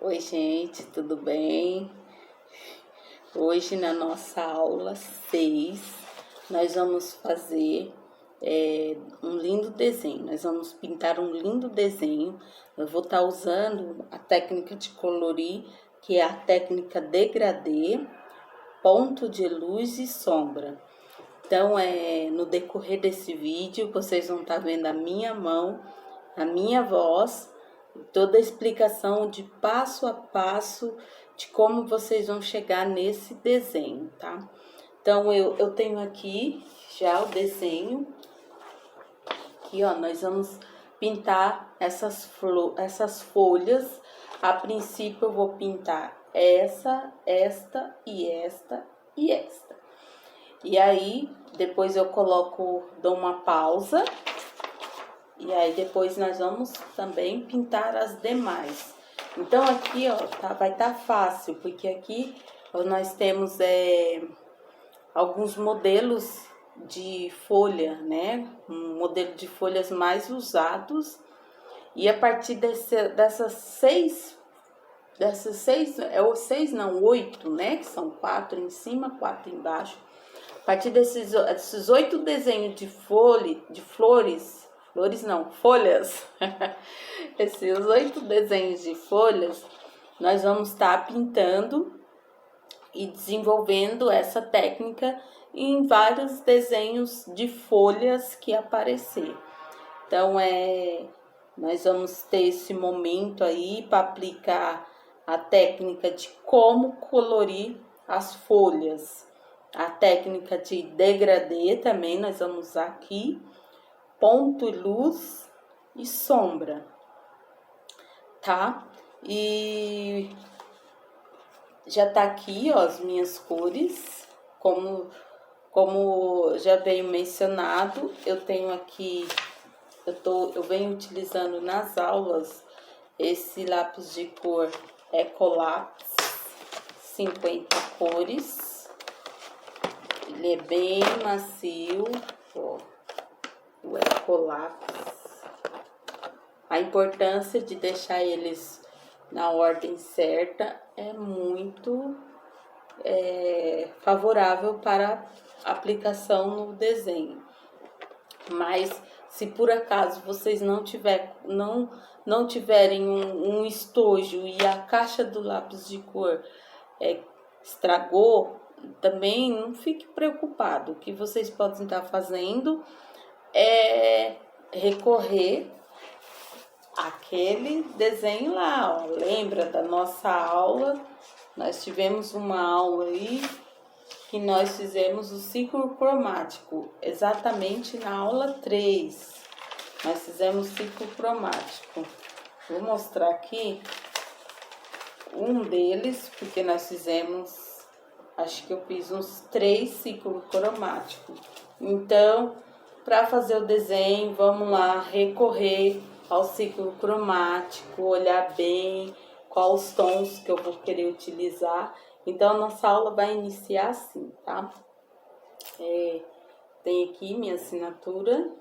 Oi, gente, tudo bem? Hoje, na nossa aula 6, nós vamos fazer um lindo desenho. Nós vamos pintar um lindo desenho. Eu vou estar usando a técnica de colorir, que é a técnica degradê, ponto de luz e sombra. Então, no decorrer desse vídeo, vocês vão estar vendo a minha mão, a minha voz, toda a explicação de passo a passo de como vocês vão chegar nesse desenho, tá? Então, eu tenho aqui já o desenho. Aqui, ó, nós vamos pintar essas folhas. A princípio, eu vou pintar esta e esta e esta. E aí, depois eu dou uma pausa. E aí, depois nós vamos também pintar as demais. Então, aqui, ó, vai estar fácil, porque aqui nós temos alguns modelos de folha, né? Um modelo de folhas mais usados. E a partir dessas seis, 8, né? Que são 4 em cima, 4 embaixo. A partir desses 8 desenhos de folhas, esses 8 desenhos de folhas, nós vamos estar pintando e desenvolvendo essa técnica em vários desenhos de folhas que aparecer. Então, nós vamos ter esse momento aí para aplicar a técnica de como colorir as folhas. A técnica de degradê também nós vamos usar aqui, ponto, luz e sombra, tá? E já tá aqui, ó, as minhas cores, como já veio mencionado, eu tenho aqui, eu venho utilizando nas aulas esse lápis de cor Ecolapis 50 cores. Ele é bem macio, ó, o Ecolapis. A importância de deixar eles na ordem certa é muito favorável para aplicação no desenho. Mas se por acaso vocês não tiverem um estojo e a caixa do lápis de cor estragou, também não fique preocupado. O que vocês podem estar fazendo é recorrer àquele desenho lá, ó. Lembra da nossa aula? Nós tivemos uma aula aí que nós fizemos o ciclo cromático, exatamente na aula 3. Nós fizemos ciclo cromático. Vou mostrar aqui um deles, porque nós fizemos, acho que eu fiz uns 3 ciclos cromáticos. Então, para fazer o desenho, vamos lá recorrer ao ciclo cromático, olhar bem quais os tons que eu vou querer utilizar. Então, a nossa aula vai iniciar assim, tá? Tem aqui minha assinatura,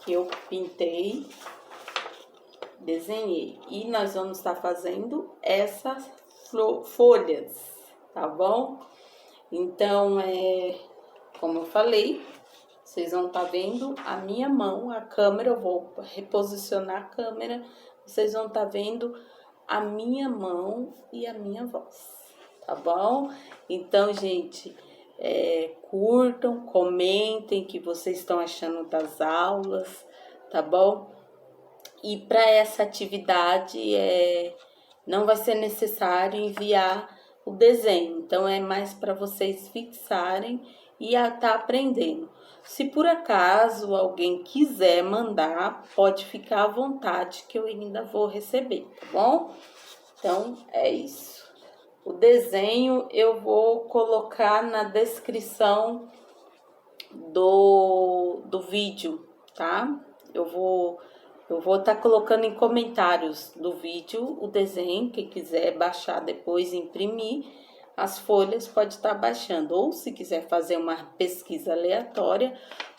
que eu pintei, desenhei. E nós vamos estar fazendo essas folhas, tá bom? Então, como eu falei, vocês vão estar vendo a minha mão, a câmera, eu vou reposicionar a câmera, vocês vão estar vendo a minha mão e a minha voz, tá bom? Então, gente, curtam, comentem o que vocês estão achando das aulas, tá bom? E para essa atividade, não vai ser necessário enviar o desenho, então é mais para vocês fixarem e tá aprendendo. Se por acaso alguém quiser mandar, pode ficar à vontade que eu ainda vou receber, tá bom? Então, é isso. O desenho eu vou colocar na descrição do vídeo, tá? Eu vou estar colocando em comentários do vídeo o desenho. Quem quiser baixar depois, imprimir as folhas, pode estar baixando. Ou se quiser fazer uma pesquisa aleatória,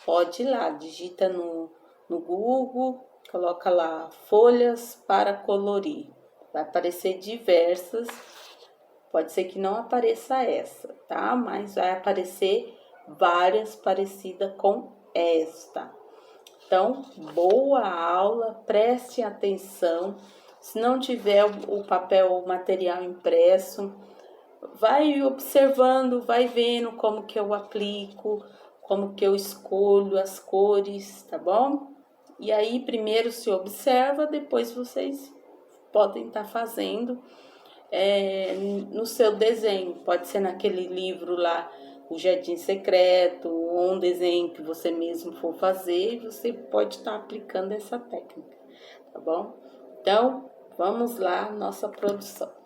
pode ir lá, digita no Google, coloca lá folhas para colorir. Vai aparecer diversas, pode ser que não apareça essa, tá? Mas vai aparecer várias parecidas com esta. Então, boa aula, prestem atenção. Se não tiver o papel ou material impresso, vai observando, vai vendo como que eu aplico, como que eu escolho as cores, tá bom? E aí, primeiro se observa, depois vocês podem estar fazendo no seu desenho. Pode ser naquele livro lá, O Jardim Secreto, ou um desenho que você mesmo for fazer, e você pode estar aplicando essa técnica, tá bom? Então, vamos lá, nossa produção.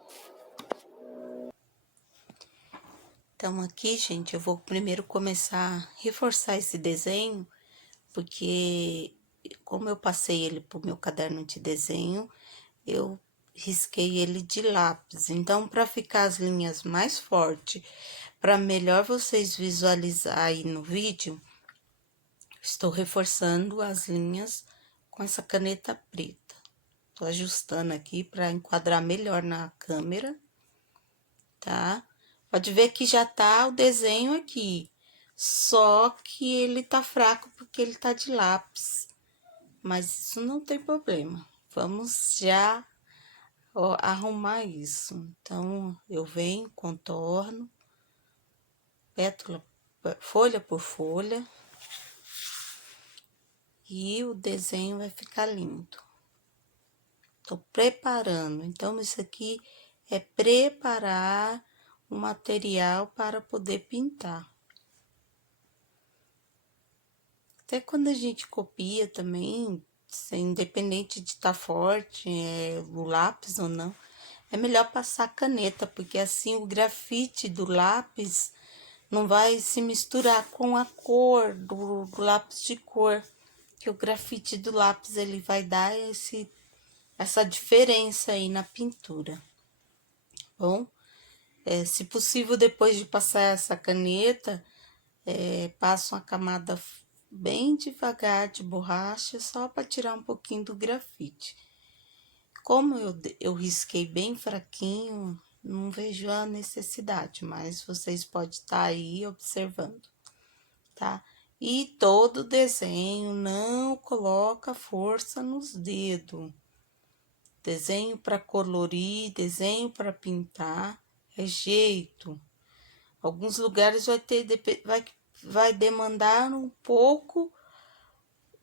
Então, aqui, gente, eu vou primeiro começar a reforçar esse desenho, porque como eu passei ele pro meu caderno de desenho, eu risquei ele de lápis. Então, para ficar as linhas mais fortes, para melhor vocês visualizar aí no vídeo, estou reforçando as linhas com essa caneta preta. Tô ajustando aqui para enquadrar melhor na câmera, tá? Pode ver que já tá o desenho aqui, só que ele tá fraco porque ele tá de lápis. Mas isso não tem problema. Vamos já arrumar isso. Então, eu venho, contorno, pétala, folha por folha, e o desenho vai ficar lindo. Tô preparando. Então, isso aqui é preparar o material para poder pintar. Até quando a gente copia também, independente de estar forte, o lápis ou não, é melhor passar caneta, porque assim o grafite do lápis não vai se misturar com a cor do lápis de cor, que o grafite do lápis ele vai dar essa diferença aí na pintura. Bom, se possível, depois de passar essa caneta, passo uma camada bem devagar de borracha, só para tirar um pouquinho do grafite. Como eu risquei bem fraquinho, não vejo a necessidade, mas vocês podem estar aí observando, tá? E todo desenho não coloca força nos dedos. Desenho para colorir, desenho para pintar, é jeito. Alguns lugares vai demandar um pouco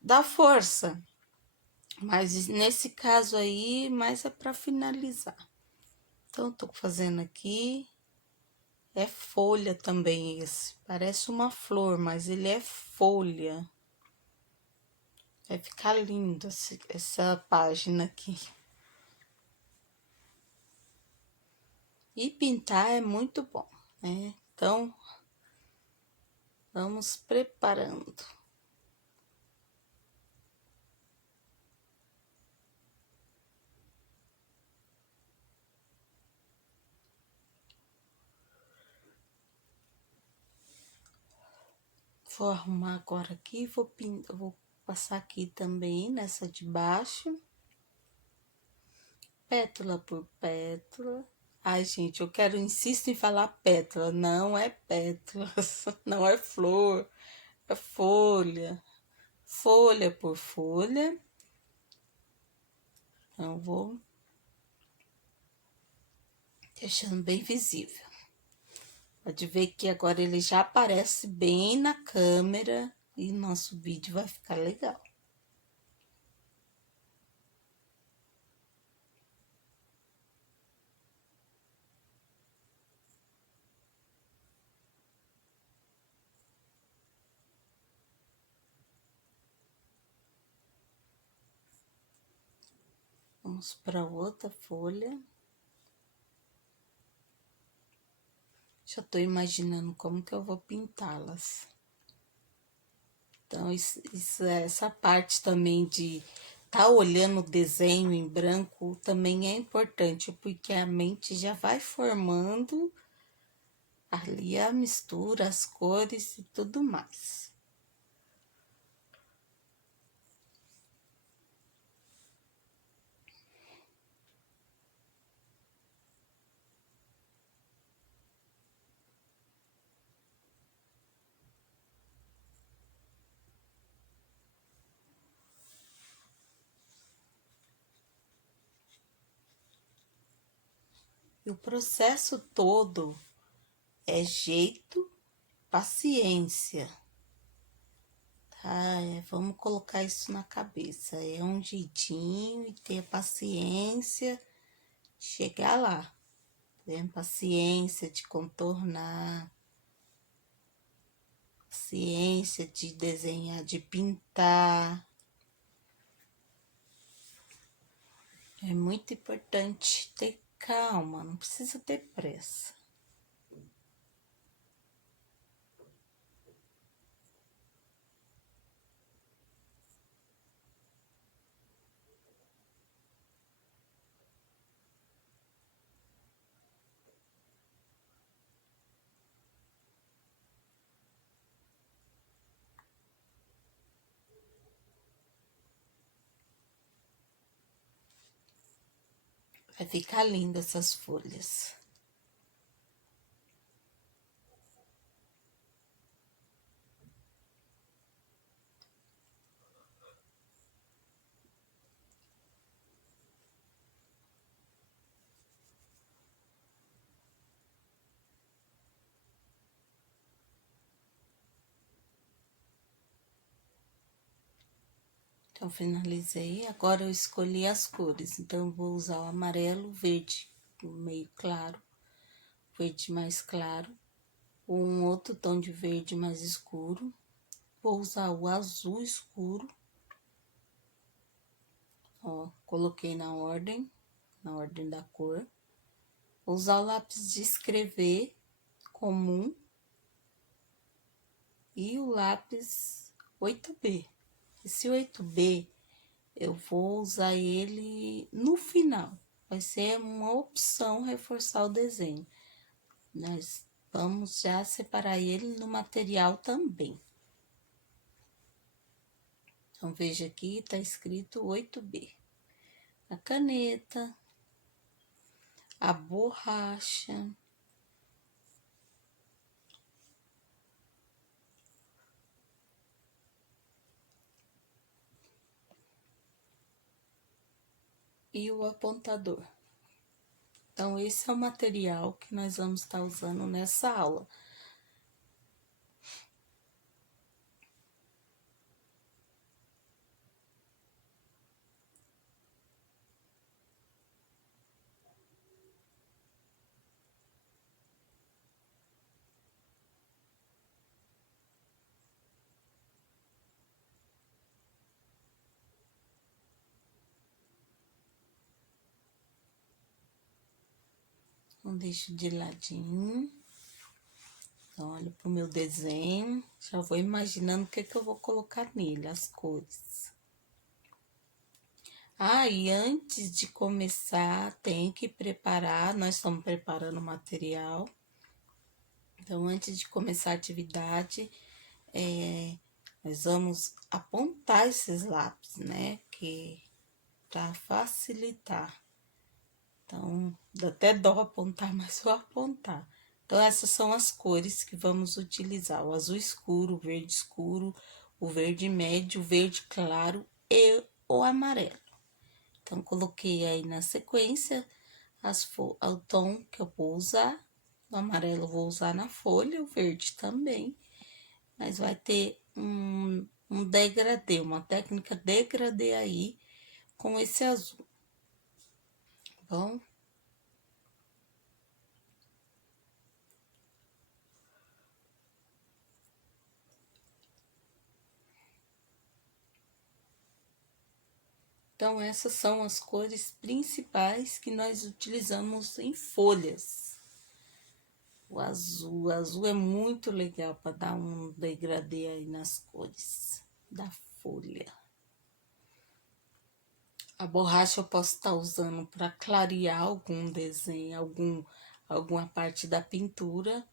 da força, mas nesse caso aí, mais é para finalizar. Então, tô fazendo aqui, é folha também esse, parece uma flor, mas ele é folha. Vai ficar lindo essa página aqui. E pintar é muito bom, né? Então, vamos preparando. Vou arrumar agora aqui, vou passar aqui também nessa de baixo. Pétala por pétala. Ai, gente, insisto em falar pétala, não é pétala, não é flor, é folha. Folha por folha. Então, vou deixando bem visível. Pode ver que agora ele já aparece bem na câmera e nosso vídeo vai ficar legal. Vamos para outra folha. Já tô imaginando como que eu vou pintá-las. Então, essa parte também de tá olhando o desenho em branco também é importante, porque a mente já vai formando ali a mistura, as cores e tudo mais. E o processo todo é jeito, paciência, tá? Vamos colocar isso na cabeça. É um jeitinho e ter paciência de chegar lá. Tem paciência de contornar, paciência de desenhar, de pintar. É muito importante ter calma, não precisa ter pressa. Vai ficar linda essas folhas. Então, finalizei. Agora eu escolhi as cores. Então, eu vou usar o amarelo, verde meio claro, verde mais claro, um outro tom de verde mais escuro. Vou usar o azul escuro. Ó, coloquei na ordem da cor. Vou usar o lápis de escrever comum e o lápis 8B. Esse 8B eu vou usar ele no final. Vai ser uma opção reforçar o desenho. Nós vamos já separar ele no material também. Então, veja aqui, tá escrito 8B. A caneta, a borracha, e o apontador. Então, esse é o material que nós vamos estar usando nessa aula. Então, deixo de ladinho. Então, olho pro meu desenho. Já vou imaginando o que eu vou colocar nele, as cores. Ah, e antes de começar, tem que preparar. Nós estamos preparando o material. Então, antes de começar a atividade, nós vamos apontar esses lápis, né? Que para facilitar. Então, dá até dó apontar, mas vou apontar. Então, essas são as cores que vamos utilizar: o azul escuro, o verde escuro, o verde médio, o verde claro e o amarelo. Então, coloquei aí na sequência o tom que eu vou usar. O amarelo eu vou usar na folha, o verde também. Mas vai ter um degradê, uma técnica degradê aí com esse azul. Bom, então essas são as cores principais que nós utilizamos em folhas. O azul é muito legal para dar um degradê aí nas cores da folha. A borracha eu posso estar usando para clarear algum desenho, alguma parte da pintura,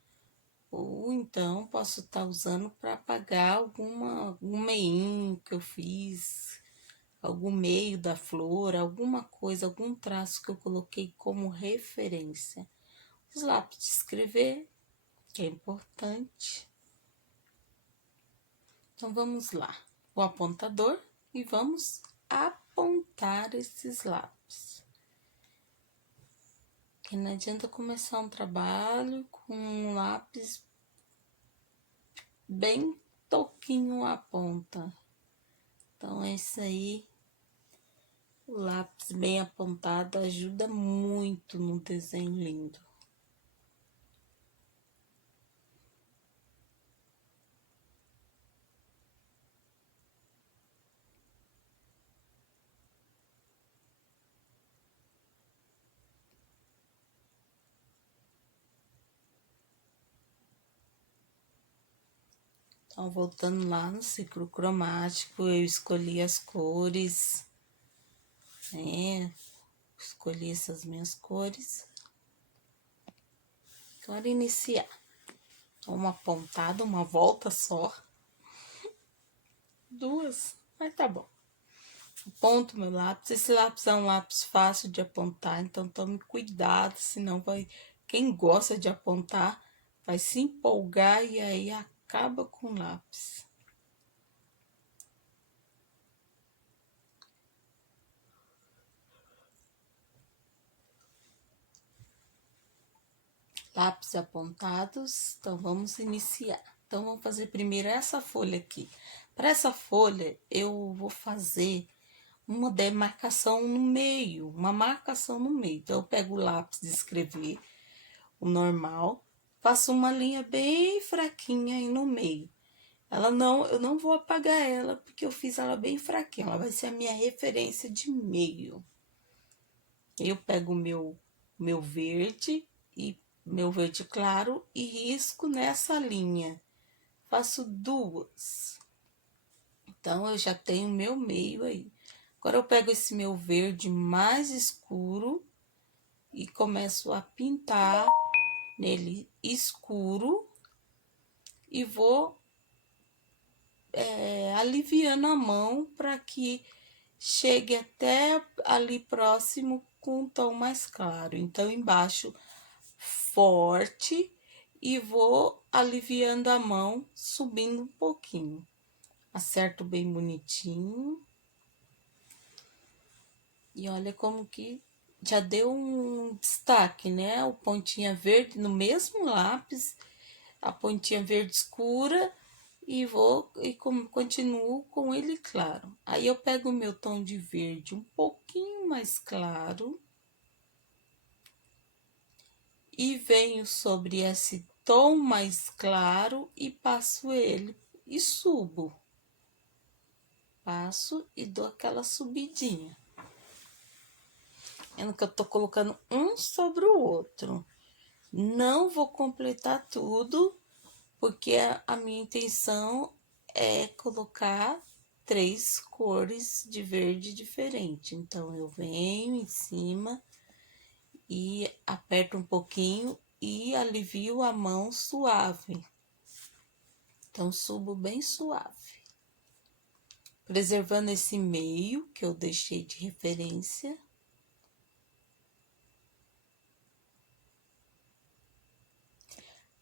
ou então posso estar usando para apagar algum meinho que eu fiz, algum meio da flor, alguma coisa, algum traço que eu coloquei como referência. Os lápis de escrever, que é importante. Então, vamos lá. O apontador e vamos apontar esses lápis. Porque não adianta começar um trabalho com um lápis bem toquinho a ponta. Então, esse aí, o lápis bem apontado ajuda muito no desenho lindo. Então, voltando lá no ciclo cromático, eu escolhi as cores, né? Escolhi essas minhas cores. Agora iniciar. Uma pontada, uma volta só. Duas, mas tá bom. Aponto meu lápis. Esse lápis é um lápis fácil de apontar, então tome cuidado, senão vai. Quem gosta de apontar vai se empolgar e aí acaba com o lápis. Lápis apontados, então vamos iniciar. Então vamos fazer primeiro essa folha aqui. Para essa folha eu vou fazer uma demarcação no meio, uma marcação no meio. Então eu pego o lápis de escrever, o normal, faço uma linha bem fraquinha aí no meio. Eu não vou apagar ela porque eu fiz ela bem fraquinha. Ela vai ser a minha referência de meio. Eu pego meu verde e meu verde claro e risco nessa linha. Faço duas. Então, eu já tenho meu meio aí. Agora, eu pego esse meu verde mais escuro e começo a pintar nele escuro e vou aliviando a mão para que chegue até ali próximo com um tom mais claro. Então, embaixo forte e vou aliviando a mão, subindo um pouquinho. Acerto bem bonitinho. E olha como que já deu um destaque, né? O pontinha verde no mesmo lápis, a pontinha verde escura e continuo com ele claro. Aí eu pego o meu tom de verde um pouquinho mais claro e venho sobre esse tom mais claro e passo ele e subo. Passo e dou aquela subidinha. Vendo que eu tô colocando um sobre o outro. Não vou completar tudo, porque a minha intenção é colocar 3 cores de verde diferente. Então, eu venho em cima e aperto um pouquinho e alivio a mão suave. Então, subo bem suave. Preservando esse meio que eu deixei de referência.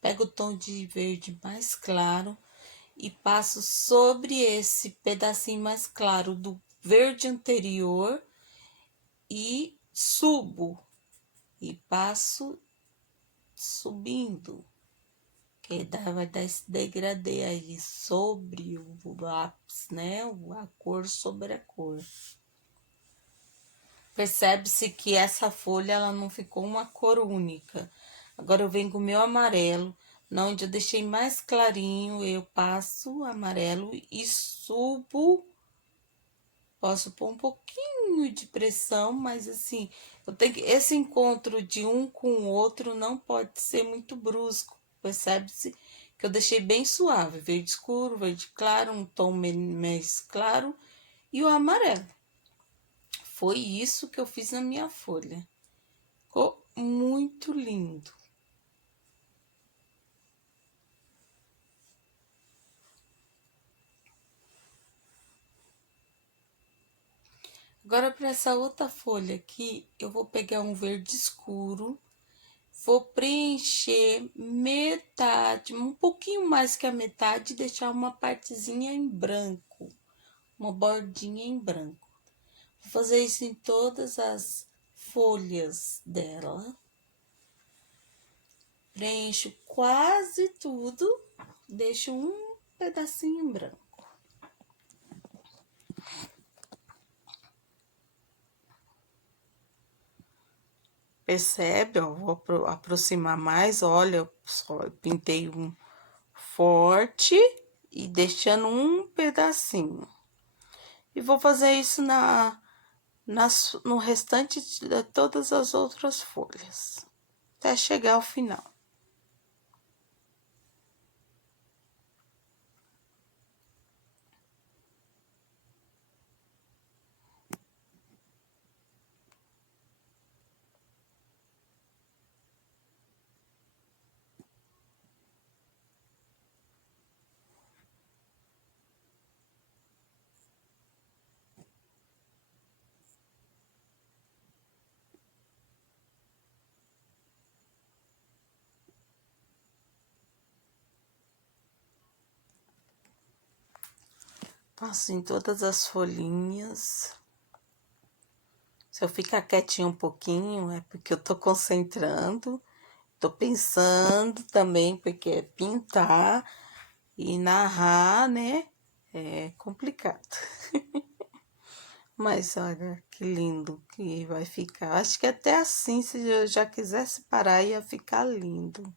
Pego o tom de verde mais claro e passo sobre esse pedacinho mais claro do verde anterior e subo. E passo subindo, que vai dar esse degradê aí sobre o lápis, né? A cor sobre a cor. Percebe-se que essa folha ela não ficou uma cor única. Agora eu venho com o meu amarelo, onde eu deixei mais clarinho, eu passo amarelo e subo. Posso pôr um pouquinho de pressão, mas assim, esse encontro de um com o outro não pode ser muito brusco. Percebe-se que eu deixei bem suave, verde escuro, verde claro, um tom mais claro e o amarelo. Foi isso que eu fiz na minha folha. Ficou muito lindo. Agora, para essa outra folha aqui, eu vou pegar um verde escuro, vou preencher metade, um pouquinho mais que a metade, e deixar uma partezinha em branco, uma bordinha em branco. Vou fazer isso em todas as folhas dela. Preencho quase tudo, deixo um pedacinho em branco. Percebe, ó, vou aproximar mais, olha, só eu pintei um forte e deixando um pedacinho. E vou fazer isso no restante de todas as outras folhas, até chegar ao final. Passo em todas as folhinhas. Se eu ficar quietinho um pouquinho, é porque eu tô concentrando, tô pensando também, porque é pintar e narrar, né? É complicado. Mas olha que lindo que vai ficar. Acho que até assim, se eu já quisesse parar, ia ficar lindo.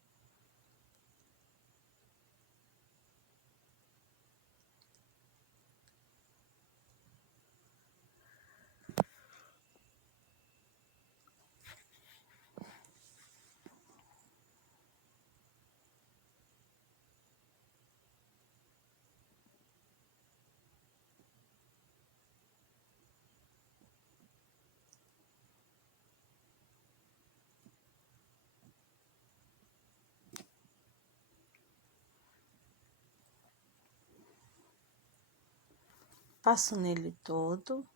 Passo nele todo.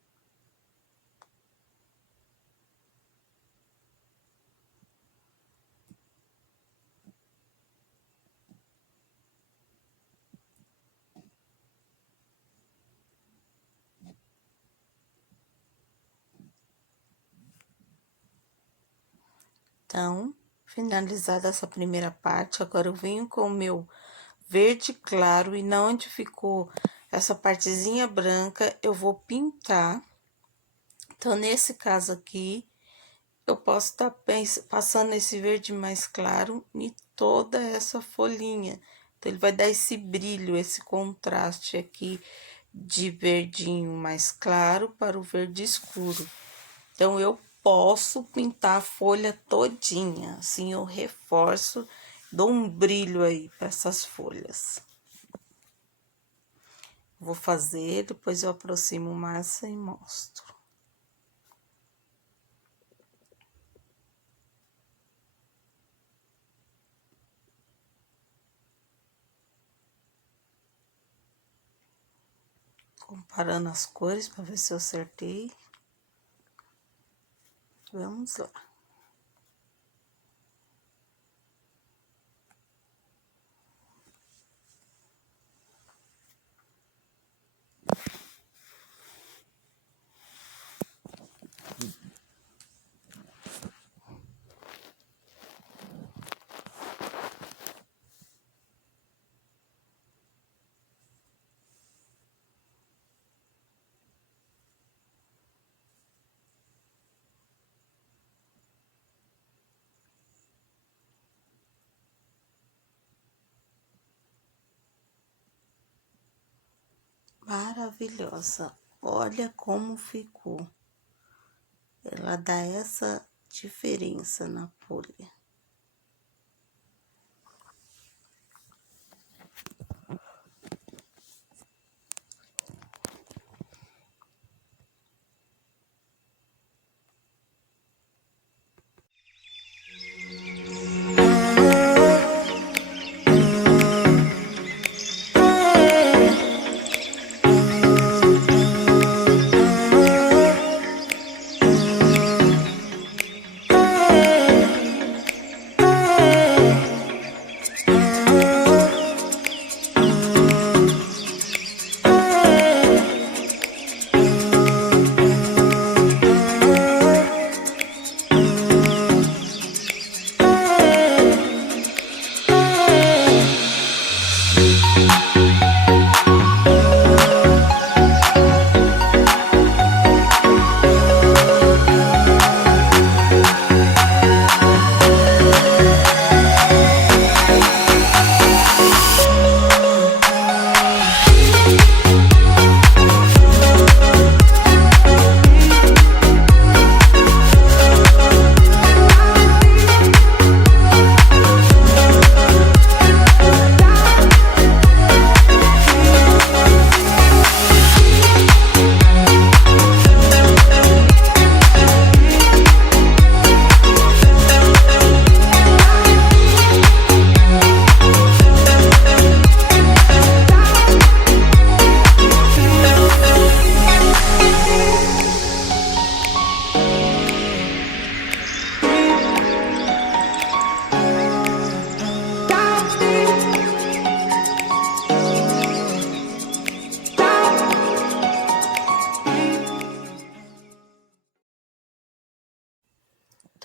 Então, finalizada essa primeira parte, agora eu venho com o meu verde claro e na onde ficou essa partezinha branca, eu vou pintar. Então, nesse caso aqui, eu posso estar passando esse verde mais claro em toda essa folhinha. Então, ele vai dar esse brilho, esse contraste aqui de verdinho mais claro para o verde escuro. Então, eu posso pintar a folha todinha, assim eu reforço, dou um brilho aí para essas folhas. Vou fazer, depois eu aproximo massa e mostro. Comparando as cores para ver se eu acertei. Vamos lá. Maravilhosa. Olha como ficou. Ela dá essa diferença na folha.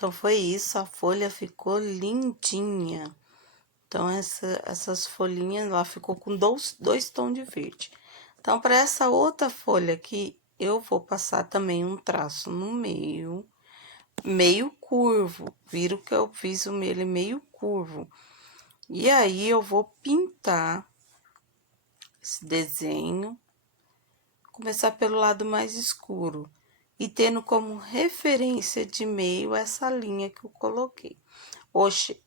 Então, foi isso. A folha ficou lindinha. Então, essas folhinhas lá ficou com dois tons de verde. Então, para essa outra folha aqui, eu vou passar também um traço no meio curvo. Viram que eu fiz ele meio curvo. E aí, eu vou pintar esse desenho. Começar pelo lado mais escuro. E tendo como referência de meio essa linha que eu coloquei. Hoje,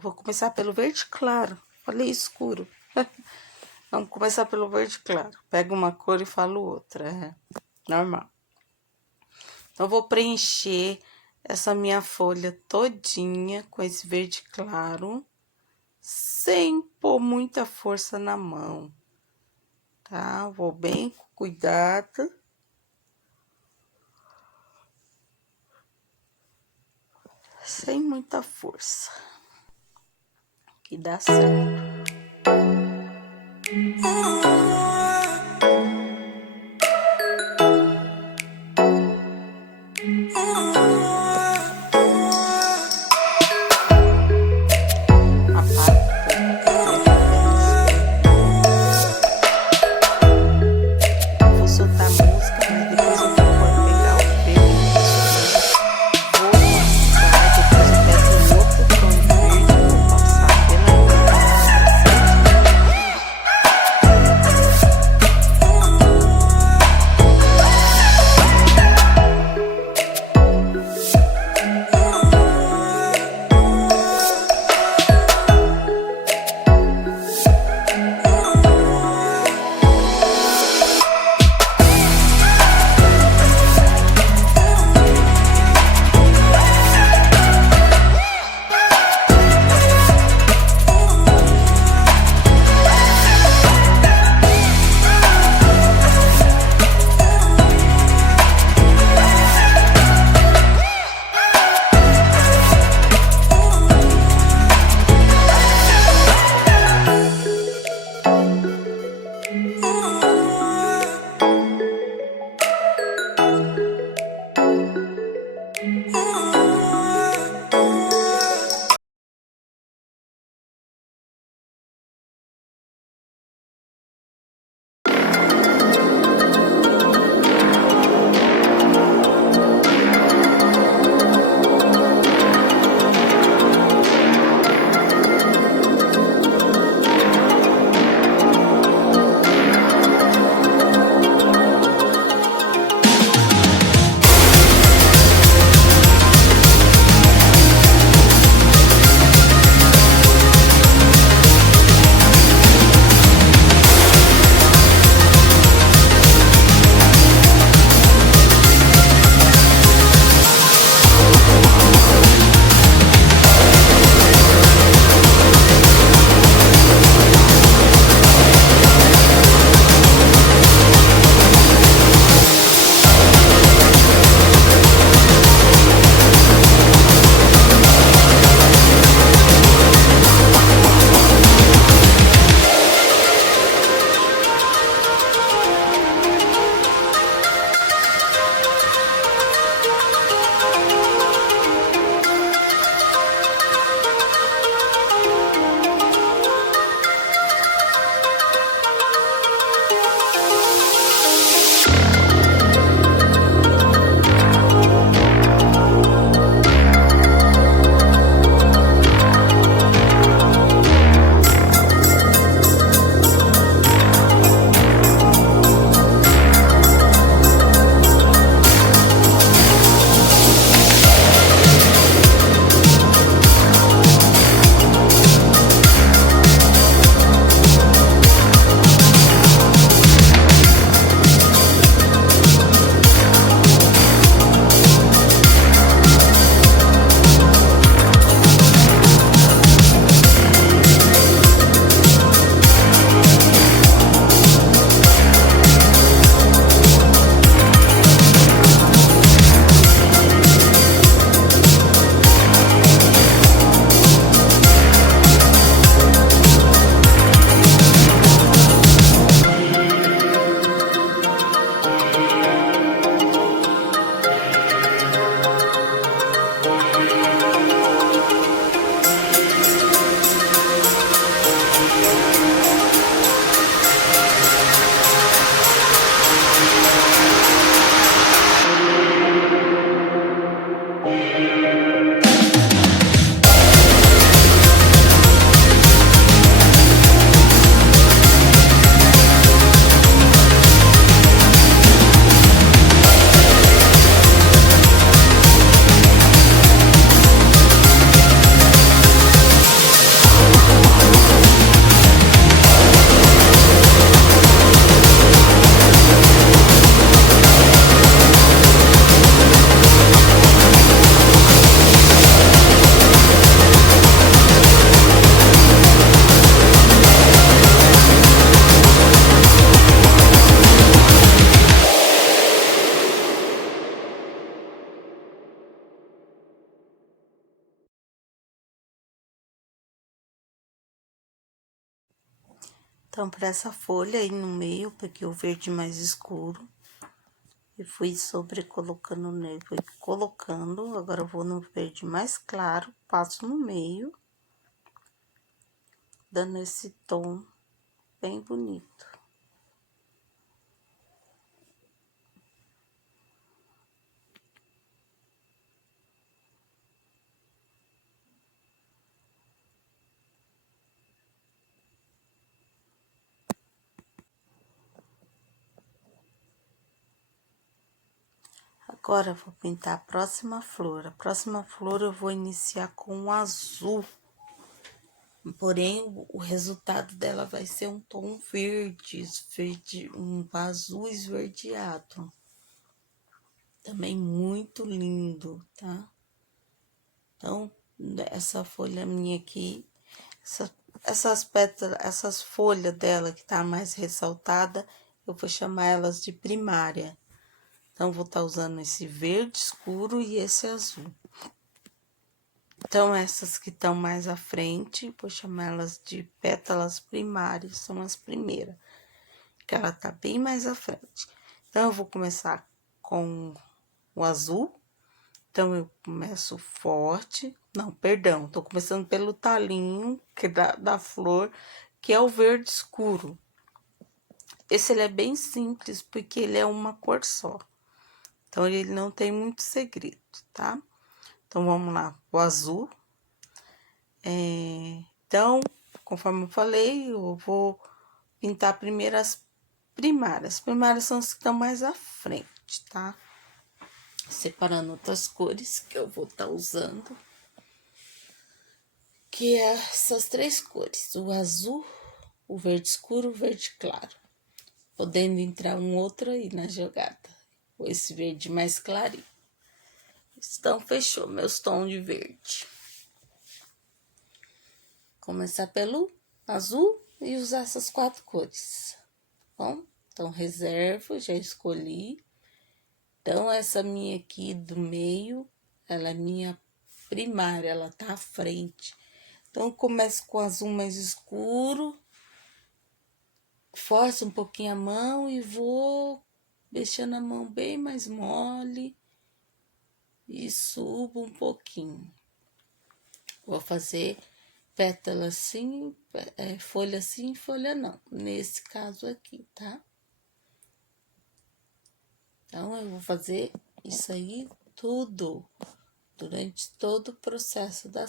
vou começar pelo verde claro. Falei escuro. Vamos começar pelo verde claro. Pego uma cor e falo outra. É normal. Então, eu vou preencher essa minha folha todinha com esse verde claro. Sem pôr muita força na mão. Tá? Vou bem com cuidado. Sem muita força. Que dá certo. Então, para essa folha aí no meio, eu peguei o verde mais escuro e fui sobrecolocando nele, fui colocando. Agora eu vou no verde mais claro, passo no meio, dando esse tom bem bonito. Agora, eu vou pintar a próxima flor. A próxima flor eu vou iniciar com o azul. Porém, o resultado dela vai ser um tom verde, um azul esverdeado. Também muito lindo, tá? Então, essa folha minha aqui, essas pétalas, essas folhas dela que tá mais ressaltada, eu vou chamar elas de primária. Então, vou estar usando esse verde escuro e esse azul. Então, essas que estão mais à frente, vou chamar elas de pétalas primárias, são as primeiras, que ela tá bem mais à frente. Então, eu vou começar com o azul. Então, eu começo forte, não, perdão, tô começando pelo talinho que da flor, que é o verde escuro. Esse, ele é bem simples, porque ele é uma cor só. Então, ele não tem muito segredo, tá? Então, vamos lá, o azul. Então, conforme eu falei, eu vou pintar primeiro as primárias. As primárias são as que estão mais à frente, tá? Separando outras cores que eu vou estar usando. Que é essas três cores, o azul, o verde escuro, o verde claro. Podendo entrar um outro aí na jogada, ou esse verde mais clarinho. Então, fechou meus tons de verde. Começar pelo azul e usar essas quatro cores, tá bom? Então, reserva, já escolhi. Então, essa minha aqui do meio, ela é minha primária, ela tá à frente. Então, eu começo com o azul mais escuro, forço um pouquinho a mão e vou deixando a mão bem mais mole e subo um pouquinho. Vou fazer pétala assim, folha assim, folha não, nesse caso aqui, tá? Então, eu vou fazer isso aí tudo, durante todo o processo da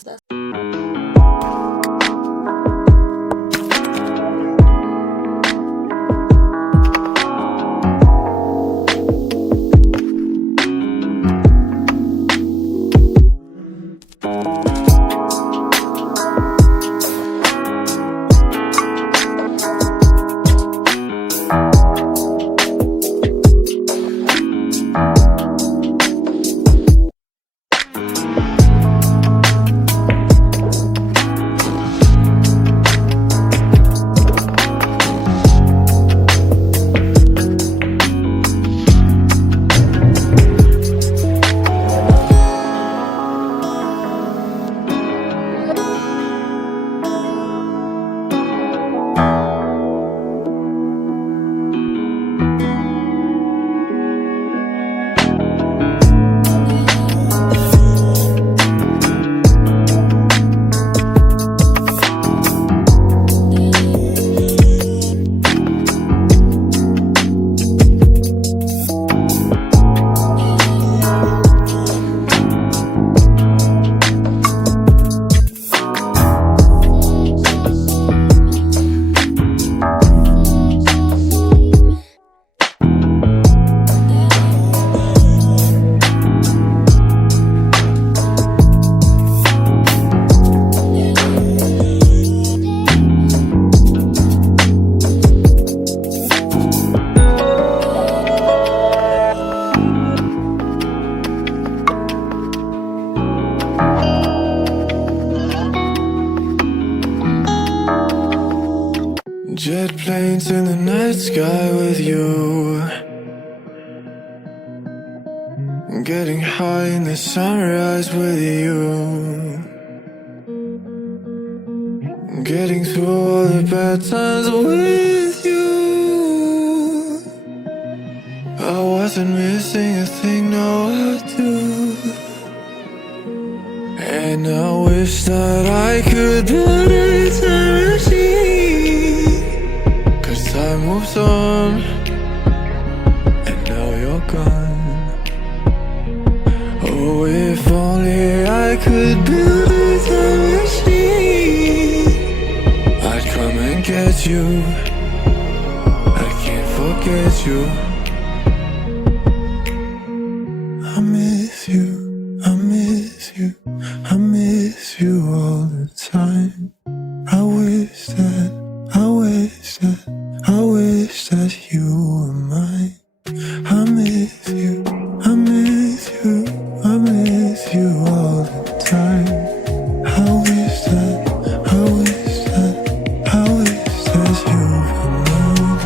Jet planes in the night sky with you, getting high in the sunrise with you, getting through all the bad times with you. I wasn't missing a thing, no I do. And I wish that I could build a time machine, 'cause time moves on, and now you're gone. Oh, if only I could build a time machine, I'd come and get you. I can't forget you. I miss you, I miss you, I miss you all the time. I wish that, I wish that, I wish that you were mine. I miss you, I miss you, I miss you all the time. I wish that, I wish that, I wish that you were mine.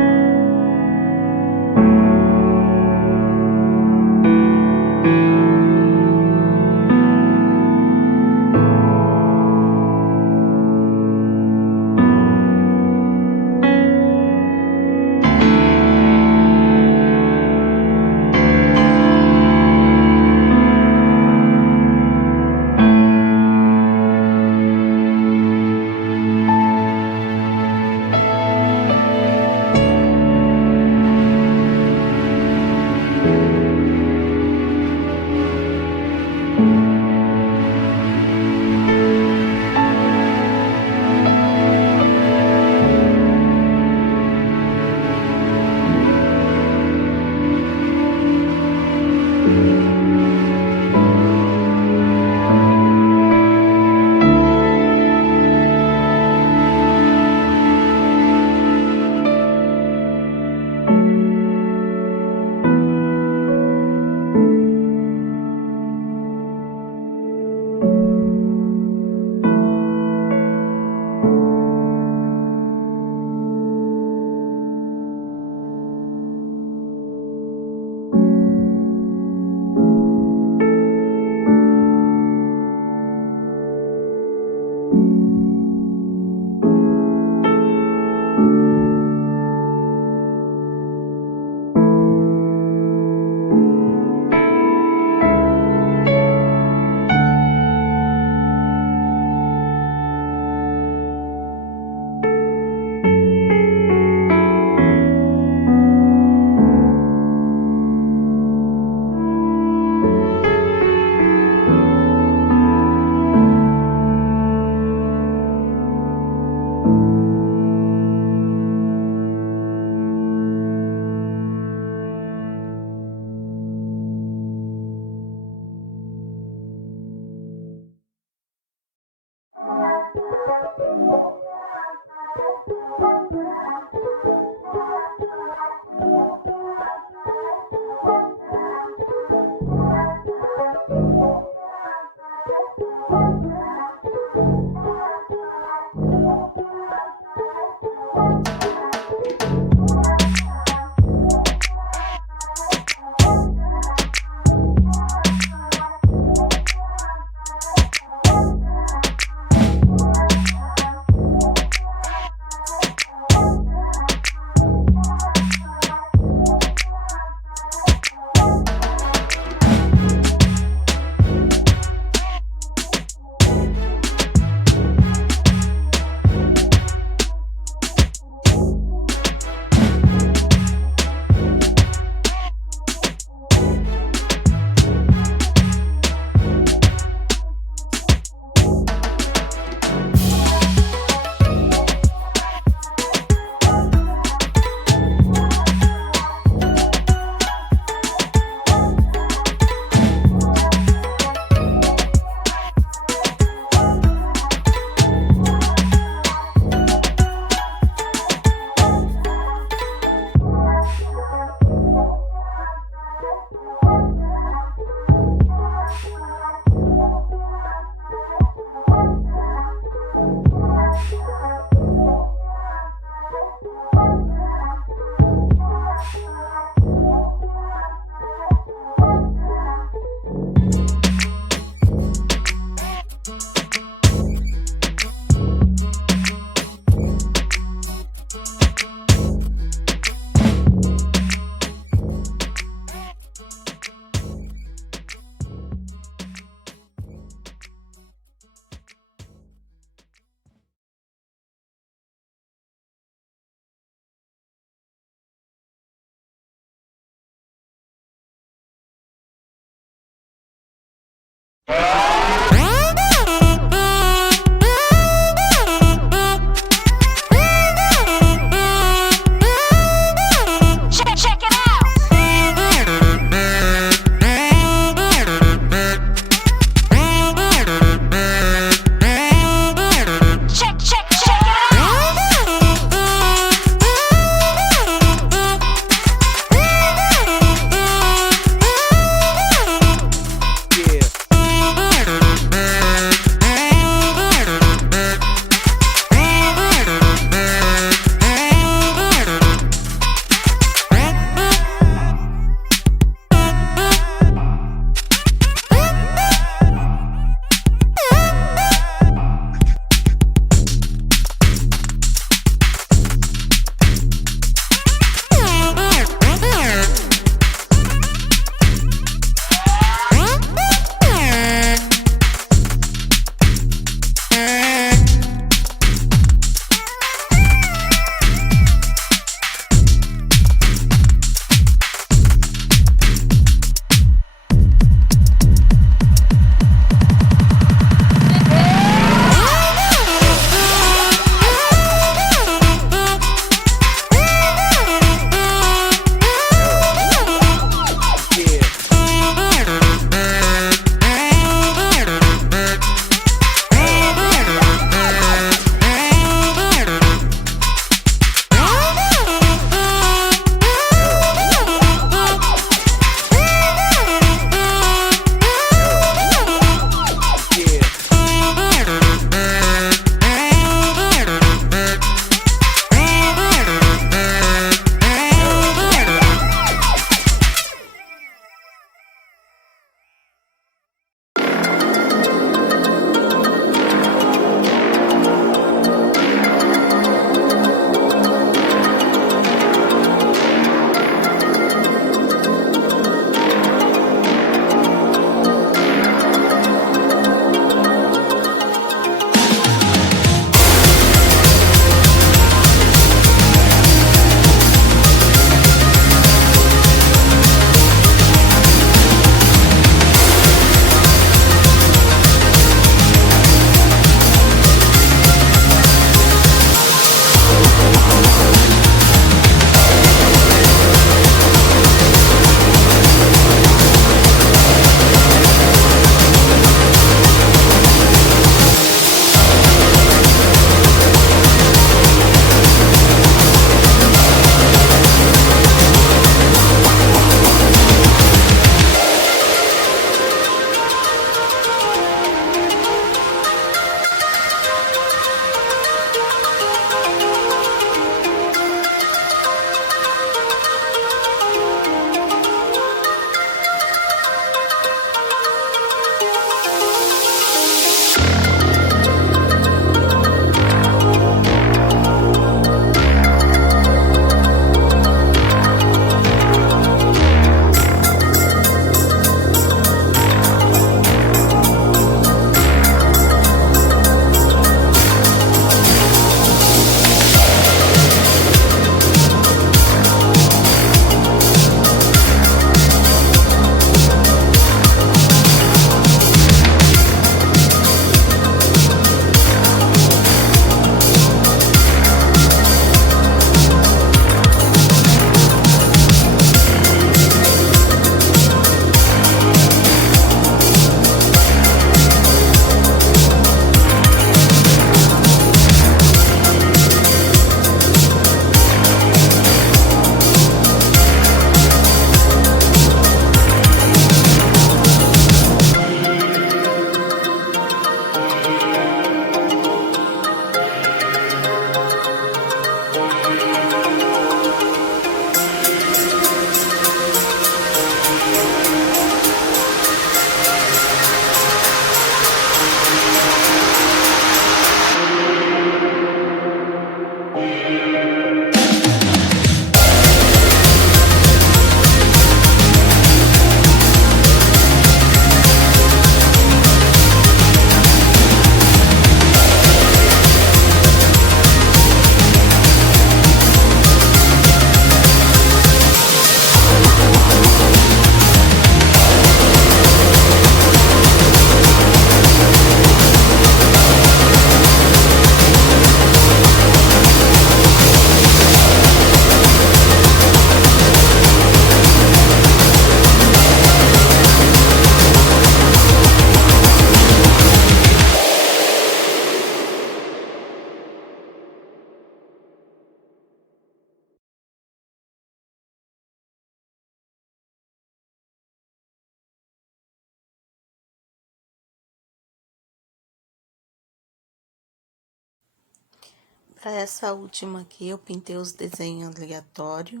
Para essa última aqui, eu pintei os desenhos aleatórios.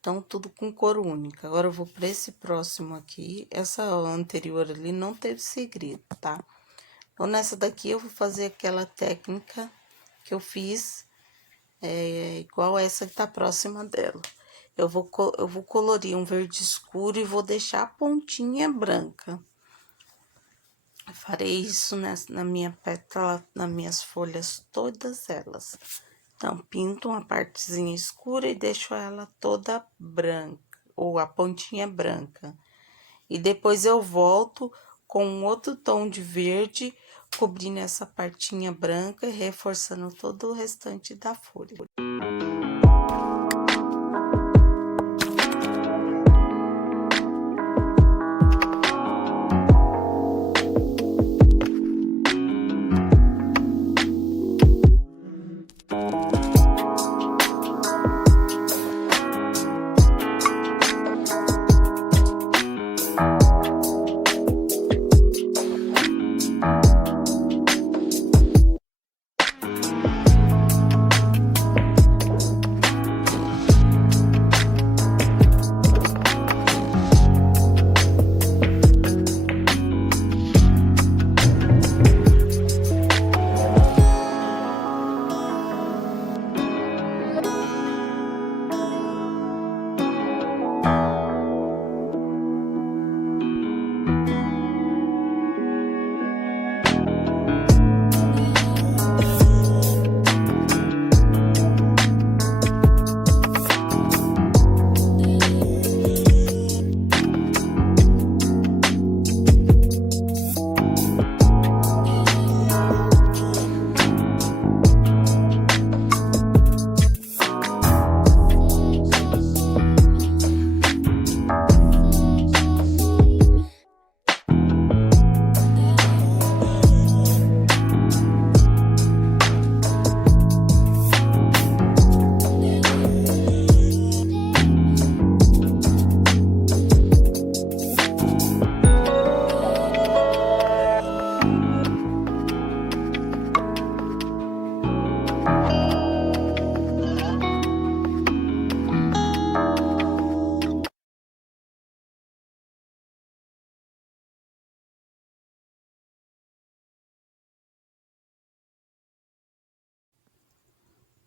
Então, tudo com cor única. Agora, eu vou para esse próximo aqui. Essa anterior ali não teve segredo, tá? Então, nessa daqui, eu vou fazer aquela técnica que eu fiz, igual essa que tá próxima dela. Eu vou colorir um verde escuro e vou deixar a pontinha branca. Eu farei isso na minha pétala, nas minhas folhas, todas elas. Então, pinto uma partezinha escura e deixo ela toda branca, ou a pontinha branca. E depois eu volto com um outro tom de verde, cobrindo essa partinha branca e reforçando todo o restante da folha.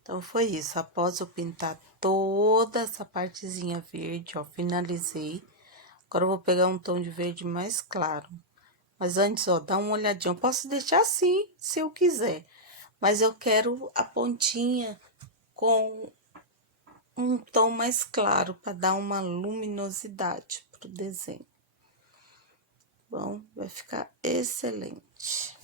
Então, foi isso. Após eu pintar toda essa partezinha verde, ó, finalizei. Agora, eu vou pegar um tom de verde mais claro. Mas antes, ó, dá uma olhadinha. Eu posso deixar assim, se eu quiser. Mas eu quero a pontinha com um tom mais claro, para dar uma luminosidade pro desenho. Bom, vai ficar excelente.